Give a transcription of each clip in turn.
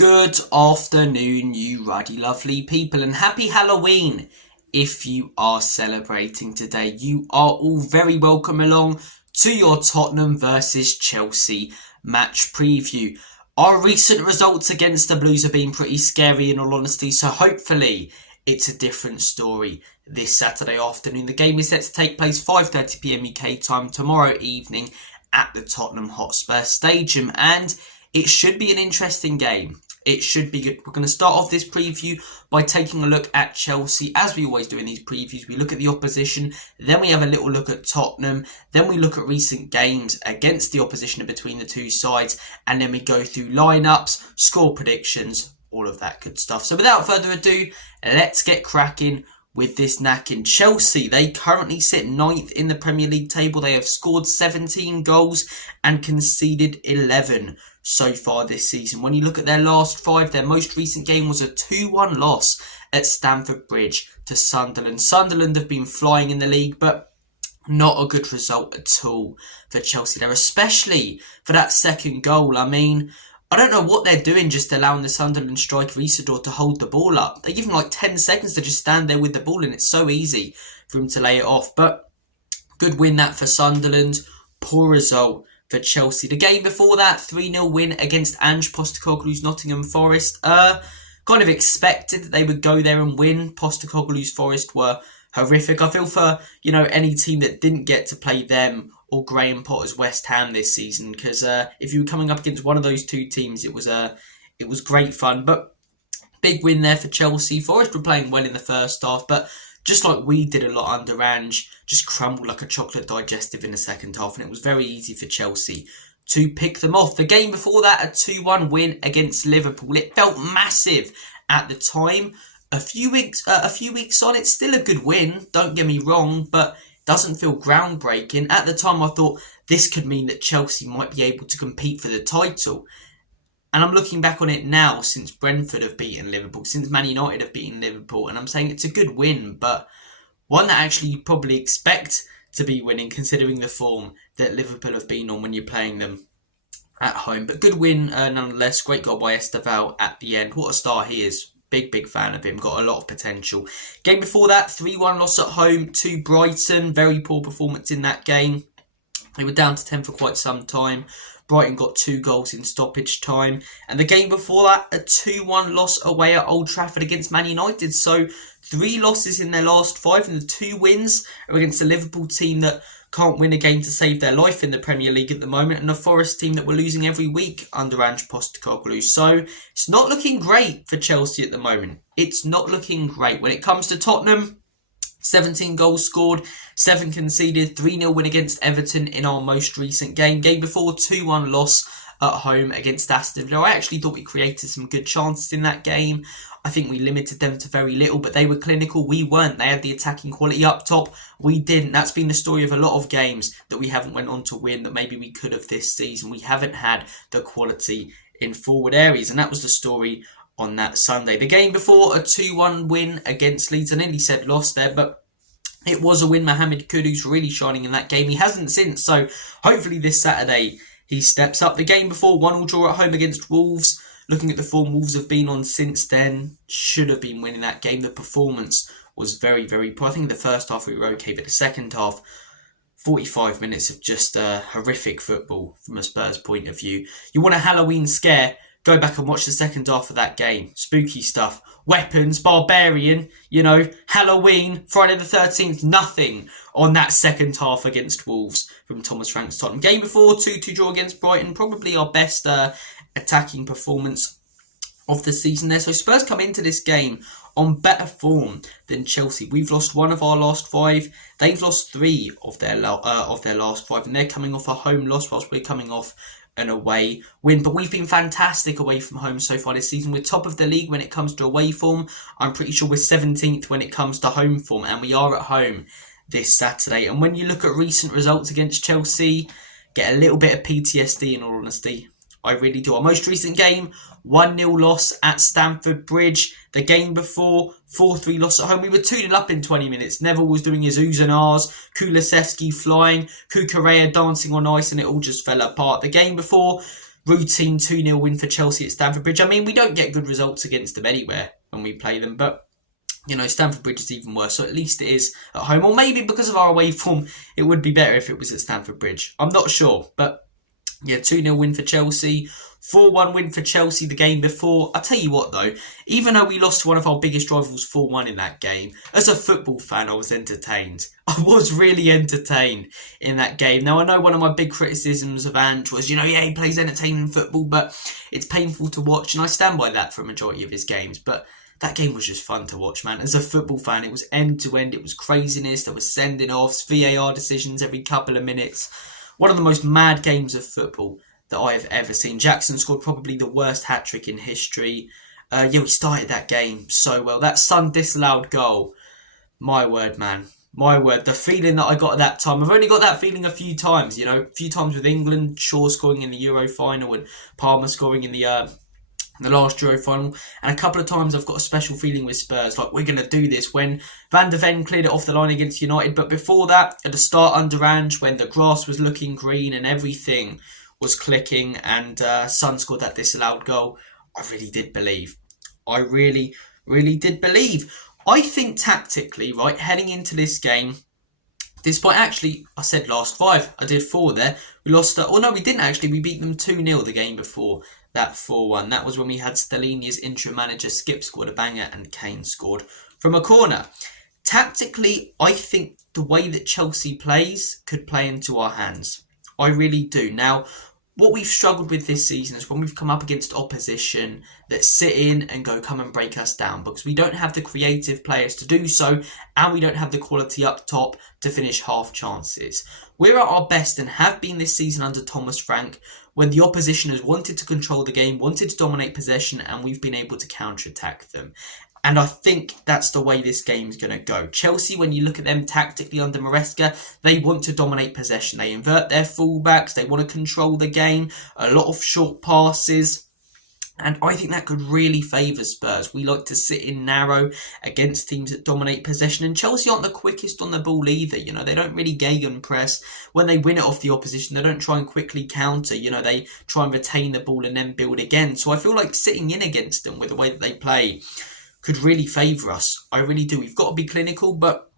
Good afternoon, you ruddy lovely people, and happy Halloween if you are celebrating today. You are all very welcome along to your Tottenham versus Chelsea match preview. Our recent results against the Blues have been pretty scary in all honesty, so hopefully it's a different story this Saturday afternoon. The game is set to take place 5:30pm UK time tomorrow evening at the Tottenham Hotspur Stadium, and it should be an interesting game. It should be good. We're going to start off this preview by taking a look at Chelsea. As we always do in these previews, we look at the opposition, then we have a little look at Tottenham, then we look at recent games against the opposition between the two sides, and then we go through lineups, score predictions, all of that good stuff. So without further ado, let's get cracking with this knacking. Chelsea, they currently sit 9th in the Premier League table. They have scored 17 goals and conceded 11 so far this season. When you look at their last 5, their most recent game was a 2-1 loss at Stamford Bridge to Sunderland. Sunderland have been flying in the league, but not a good result at all for Chelsea there, especially for that second goal. I mean, I don't know what they're doing just allowing the Sunderland striker Isidore to hold the ball up. They give him like 10 seconds to just stand there with the ball, and it's so easy for him to lay it off. But good win that for Sunderland. Poor result for Chelsea. The game before that, 3-0 win against Ange Postecoglou's Nottingham Forest. Kind of expected that they would go there and win. Postecoglou's Forest were horrific. I feel for, any team that didn't get to play them or Graham Potter's West Ham this season, because if you were coming up against one of those two teams, it was great fun. But big win there for Chelsea. Forest were playing well in the first half, but just like we did a lot under Ange, just crumbled like a chocolate digestive in the second half, and it was very easy for Chelsea to pick them off. The game before that, a 2-1 win against Liverpool. It felt massive at the time. A few weeks on, it's still a good win, don't get me wrong, but doesn't feel groundbreaking. At the time, I thought this could mean that Chelsea might be able to compete for the title. And I'm looking back on it now since Brentford have beaten Liverpool, since Man United have beaten Liverpool, and I'm saying it's a good win, but one that actually you'd probably expect to be winning considering the form that Liverpool have been on when you're playing them at home. But good win nonetheless. Great goal by Estevao at the end. What a star he is. Big fan of him. Got a lot of potential. Game before that, 3-1 loss at home to Brighton. Very poor performance in that game. They were down to 10 for quite some time. Brighton got 2 goals in stoppage time. And the game before that, a 2-1 loss away at Old Trafford against Man United. So 3 losses in their last 5, and the 2 wins are against a Liverpool team that can't win a game to save their life in the Premier League at the moment, and a Forest team that were losing every week under Ange Postecoglou. So it's not looking great for Chelsea at the moment. It's not looking great. When it comes to Tottenham, 17 goals scored, 7 conceded, 3-0 win against Everton in our most recent game. Game before, 2-1 loss at home against Aston Villa. I actually thought we created some good chances in that game. I think we limited them to very little, but they were clinical. We weren't. They had the attacking quality up top. We didn't. That's been the story of a lot of games that we haven't went on to win that maybe we could have this season. We haven't had the quality in forward areas, and that was the story on that Sunday. The game before, a 2-1 win against Leeds. I nearly said lost there, but it was a win. Mohamed Kudus really shining in that game. He hasn't since, so hopefully this Saturday he steps up. The game before, 1-1 draw at home against Wolves. Looking at the form Wolves have been on since then, should have been winning that game. The performance was very poor. I think the first half we were okay, but the second half, 45 minutes of just horrific football from a Spurs point of view. You want a Halloween scare? Go back and watch the second half of that game. Spooky stuff. Weapons, Barbarian, Halloween, Friday the 13th, nothing on that second half against Wolves from Thomas Frank's Tottenham. Game before, 2-2 draw against Brighton. Probably our best attacking performance of the season there. So Spurs come into this game on better form than Chelsea. We've lost 1 of our last 5. They've lost 3 of their last 5, and they're coming off a home loss whilst we're coming off an away win. But we've been fantastic away from home so far this season. We're top of the league when it comes to away form. I'm pretty sure we're 17th when it comes to home form, and we are at home this Saturday. And when you look at recent results against Chelsea, get a little bit of PTSD in all honesty. I really do. Our most recent game, 1-0 loss at Stamford Bridge. The game before, 4-3 loss at home. We were 2-0 up in 20 minutes. Neville was doing his oohs and ahs. Kulusevski flying. Kukurea dancing on ice, and it all just fell apart. The game before, routine 2-0 win for Chelsea at Stamford Bridge. I mean, we don't get good results against them anywhere when we play them, but Stamford Bridge is even worse, so at least it is at home. Or maybe because of our away form, it would be better if it was at Stamford Bridge. I'm not sure, but yeah, 2-0 win for Chelsea. 4-1 win for Chelsea the game before. I'll tell you what though, even though we lost to one of our biggest rivals 4-1 in that game, as a football fan I was entertained. I was really entertained in that game. Now I know one of my big criticisms of Ange was, yeah, he plays entertaining football, but it's painful to watch, and I stand by that for a majority of his games, but that game was just fun to watch, man. As a football fan, it was end to end, it was craziness, there was sending offs, VAR decisions every couple of minutes. One of the most mad games of football that I have ever seen. Jackson scored probably the worst hat-trick in history. We started that game so well. That Son disallowed goal. My word, man. My word. The feeling that I got at that time. I've only got that feeling a few times, a few times with England, Shaw scoring in the Euro final and Palmer scoring in the last Euro final. And a couple of times I've got a special feeling with Spurs. Like, we're going to do this. When Van der Ven cleared it off the line against United. But before that, at the start under Ange, when the grass was looking green and everything was clicking and Son scored that disallowed goal, I really did believe. I really, really did believe. I think tactically, right, heading into this game, despite actually, I said last 5, I did 4 there. We lost, no, we didn't actually. We beat them 2-0 the game before that 4-1. That was when we had Stellini as interim manager. Skip scored a banger and Kane scored from a corner. Tactically, I think the way that Chelsea plays could play into our hands. I really do. Now, what we've struggled with this season is when we've come up against opposition that sit in and go, come and break us down, because we don't have the creative players to do so, and we don't have the quality up top to finish half chances. We're at our best and have been this season under Thomas Frank when the opposition has wanted to control the game, wanted to dominate possession, and we've been able to counter-attack them. And I think that's the way this game is going to go. Chelsea, when you look at them tactically under Maresca, they want to dominate possession. They invert their fullbacks. They want to control the game. A lot of short passes. And I think that could really favour Spurs. We like to sit in narrow against teams that dominate possession. And Chelsea aren't the quickest on the ball either. They don't really gegenpress. When they win it off the opposition, they don't try and quickly counter. They try and retain the ball and then build again. So I feel like sitting in against them with the way that they play could really favour us. I really do. We've got to be clinical, but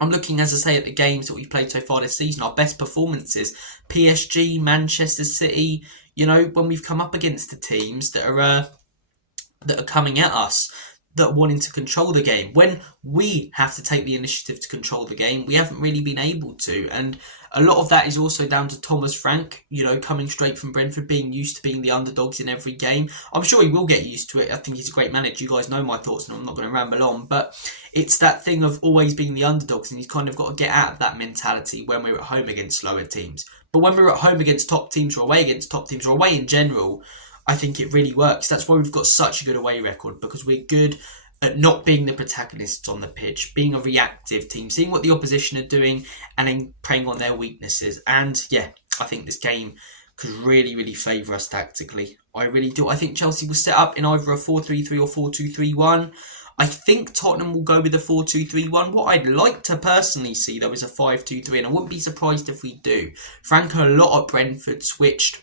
I'm looking, as I say, at the games that we've played so far this season. Our best performances, PSG, Manchester City, when we've come up against the teams that are coming at us, that are wanting to control the game. When we have to take the initiative to control the game, we haven't really been able to. And a lot of that is also down to Thomas Frank, coming straight from Brentford, being used to being the underdogs in every game. I'm sure he will get used to it. I think he's a great manager. You guys know my thoughts, and I'm not going to ramble on. But it's that thing of always being the underdogs, and he's kind of got to get out of that mentality when we're at home against slower teams. But when we're at home against top teams, or away against top teams, or away in general, I think it really works. That's why we've got such a good away record, because we're good at not being the protagonists on the pitch, being a reactive team, seeing what the opposition are doing and then preying on their weaknesses. And yeah, I think this game could really, really favour us tactically. I really do. I think Chelsea will set up in either a 4-3-3 or 4-2-3-1. I think Tottenham will go with a 4-2-3-1. What I'd like to personally see, though, is a 5-2-3, and I wouldn't be surprised if we do. Franco, a lot at Brentford, switched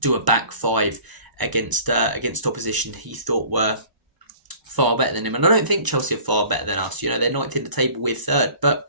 to a back 5 against opposition he thought were far better than him. And I don't think Chelsea are far better than us. They're 9th in the table, we're 3rd. But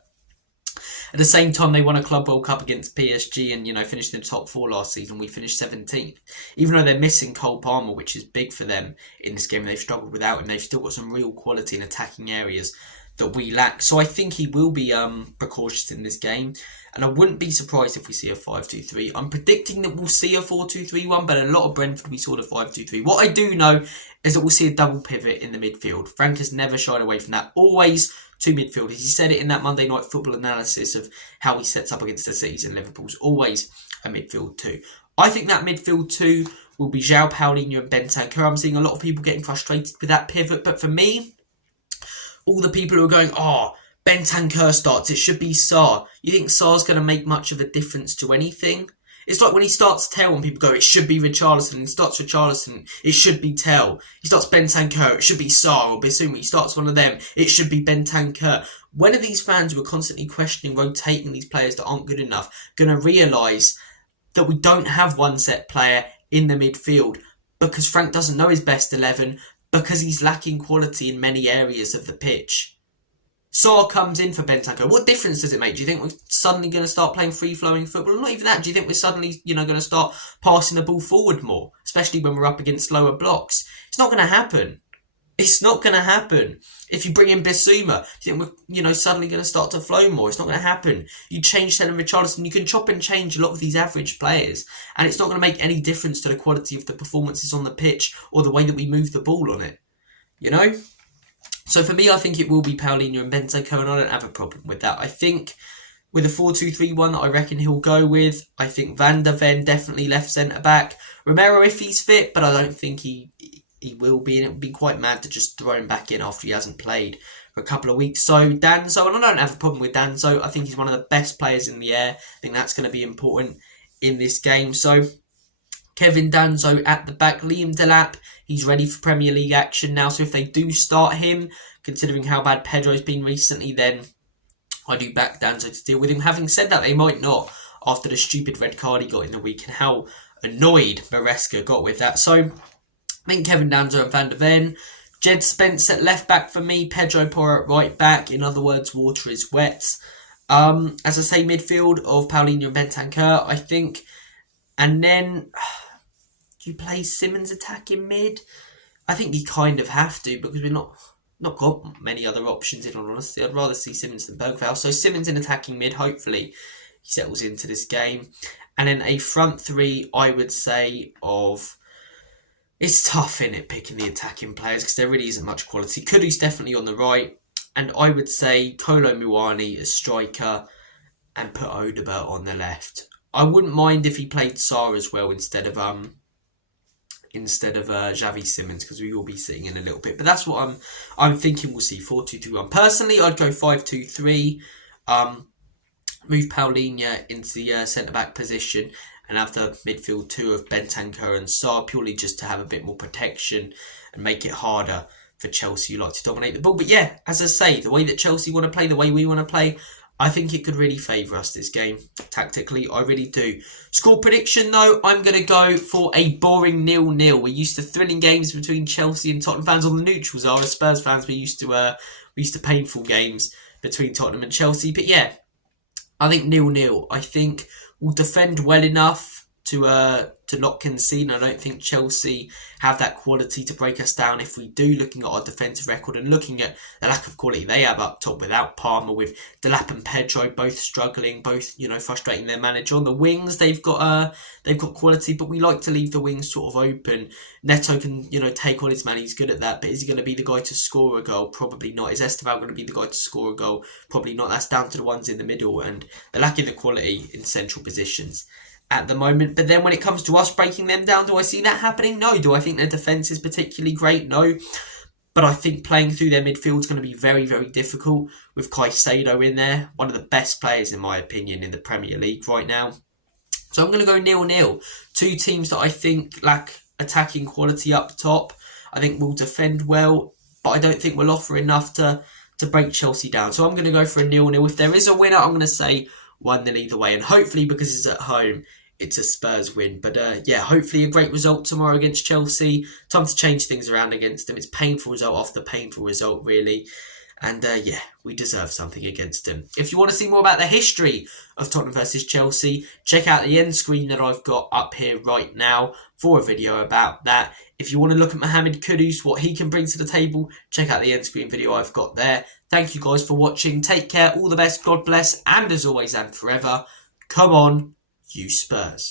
at the same time, they won a Club World Cup against PSG and, finished in the top 4 last season. We finished 17th. Even though they're missing Cole Palmer, which is big for them in this game, they've struggled without him. They've still got some real quality in attacking areas that we lack. So I think he will be precautious in this game. And I wouldn't be surprised if we see a 5-2-3. I'm predicting that we'll see a 4-2-3-1, but a lot of Brentford we saw the 5-2-3. What I do know is that we'll see a double pivot in the midfield. Frank has never shied away from that. Always 2 midfielders. He said it in that Monday Night Football analysis of how he sets up against the Cities and Liverpool's. Always a midfield 2. I think that midfield 2 will be João Paulinho and Bentancur. I'm seeing a lot of people getting frustrated with that pivot, but for me, all the people who are going, Bentancur starts, it should be Sarr. You think Sarr's going to make much of a difference to anything? It's like when he starts Tell and people go, it should be Richarlison. He starts Richarlison, it should be Tell. He starts Bentancur, it should be Sarr or Bissouma. He starts one of them, it should be Bentancur. When are these fans who are constantly questioning, rotating these players that aren't good enough, going to realise that we don't have one set player in the midfield because Frank doesn't know his best 11 because he's lacking quality in many areas of the pitch. Sarr comes in for Bentancur. What difference does it make? Do you think we're suddenly going to start playing free-flowing football? Not even that. Do you think we're suddenly, going to start passing the ball forward more, especially when we're up against lower blocks? It's not going to happen. It's not going to happen. If you bring in Bissouma, do you think we're, suddenly going to start to flow more? It's not going to happen. You change Tottenham and Richarlison, you can chop and change a lot of these average players, and it's not going to make any difference to the quality of the performances on the pitch or the way that we move the ball on it. So for me, I think it will be Paulinho and Bentancur, and I don't have a problem with that. I think with a 4-2-3-1 that I reckon he'll go with, I think Van der Ven definitely left centre-back. Romero if he's fit, but I don't think he will be, and it would be quite mad to just throw him back in after he hasn't played for a couple of weeks. So Danzo, and I don't have a problem with Danzo. I think he's one of the best players in the air. I think that's going to be important in this game. So Kevin Danzo at the back. Liam Delap, he's ready for Premier League action now. So if they do start him, considering how bad Pedro's been recently, then I do back Danzo to deal with him. Having said that, they might not after the stupid red card he got in the week and how annoyed Maresca got with that. So I think Kevin Danzo and Van der Ven. Jed Spence at left back for me. Pedro Porro at right back. In other words, water is wet. As I say, midfield of Paulinho and Bentancur, I think. And then, do you play Simmons attacking mid? I think you kind of have to because we're not got many other options in all honesty. I'd rather see Simmons than Bergvall. So Simmons in attacking mid, hopefully he settles into this game. And then a front three, I would say, of... It's tough, innit, picking the attacking players because there really isn't much quality. Kudu's definitely on the right. And I would say Kolo Muani as striker and put Odebert on the left. I wouldn't mind if he played Sarr as well instead of Xavi Simons because we will be sitting in a little bit. But that's what I'm thinking we'll see, 4-2-3-1. Personally, I'd go 5-2-3. Move Paulinho into the centre-back position and have the midfield two of Bentancur and Sarr purely just to have a bit more protection and make it harder for Chelsea who like to dominate the ball. But yeah, as I say, the way that Chelsea want to play, the way we want to play, I think it could really favour us this game, tactically. I really do. Score prediction, though, I'm going to go for a boring 0-0. We're used to thrilling games between Chelsea and Tottenham fans. On the neutrals are, as Spurs fans, we're used to painful games between Tottenham and Chelsea. But yeah, I think 0-0. I think we'll defend well enough to not concede. I don't think Chelsea have that quality to break us down if we do, looking at our defensive record and looking at the lack of quality they have up top without Palmer, with Delap and Pedro both struggling, both frustrating their manager. On the wings, they've got quality, but we like to leave the wings sort of open. Neto can take on his man, he's good at that, but is he going to be the guy to score a goal? Probably not. Is Esteval going to be the guy to score a goal? Probably not. That's down to the ones in the middle, and they're lacking the quality in central positions at the moment. But then when it comes to us breaking them down, do I see that happening? No. Do I think their defence is particularly great? No. But I think playing through their midfield is going to be very, very difficult with Caicedo in there. One of the best players, in my opinion, in the Premier League right now. So I'm going to go 0-0. Two teams that I think lack attacking quality up top. I think we'll defend well, but I don't think we'll offer enough to break Chelsea down. So I'm going to go for a 0-0. If there is a winner, I'm going to say 1-0 either way, and hopefully because it's at home it's a Spurs win. But yeah, hopefully a great result tomorrow against Chelsea. Time to change things around against them. It's painful result after painful result really, and yeah, we deserve something against them. If you want to see more about the history of Tottenham versus Chelsea, check out the end screen that I've got up here right now for a video about that. If you want to look at Mohamed Kudus, what he can bring to the table, check out the end screen video I've got there. Thank you guys for watching. Take care, all the best, God bless, and as always and forever, come on, you Spurs.